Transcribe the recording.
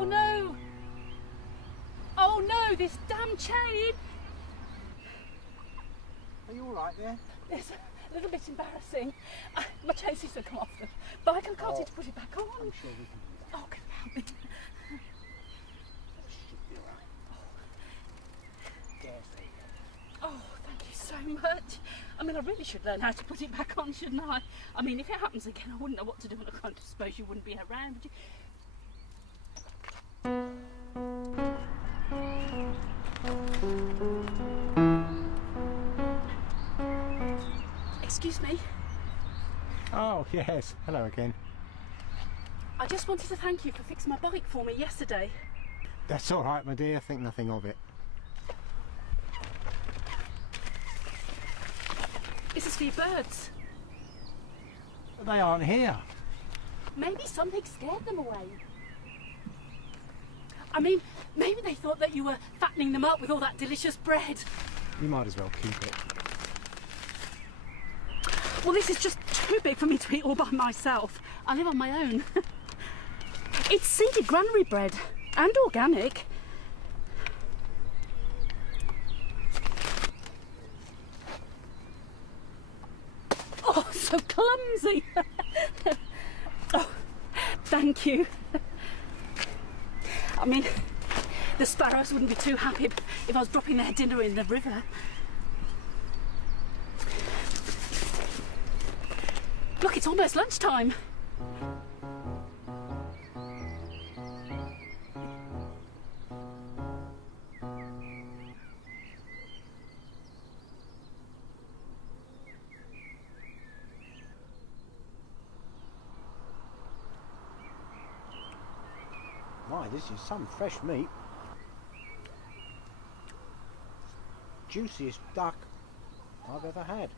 Oh no! Oh no, this damn chain! Are you alright there? It's a little bit embarrassing. My chain seems to have come off, but I can't seem to put it back on. I'm sure we can do that. Oh, can you help me? That should be alright. Yes, there you go. Oh, thank you so much. I mean, I really should learn how to put it back on, shouldn't I? I mean, if it happens again, I wouldn't know what to do, and I can't suppose you wouldn't be around, would you? Excuse me. Oh, yes. Hello again. I just wanted to thank you for fixing my bike for me yesterday. That's alright, my dear. Think nothing of it. This is for your birds. But they aren't here. Maybe something scared them away. I mean, maybe they thought that you were fattening them up with all that delicious bread. You might as well keep it. Well, this is just too big for me to eat all by myself. I live on my own. It's seeded granary bread and organic. Oh, so clumsy. Oh, thank you. I mean, the sparrows wouldn't be too happy if I was dropping their dinner in the river. Look, it's almost lunchtime. My, this is some fresh meat. Juiciest duck I've ever had.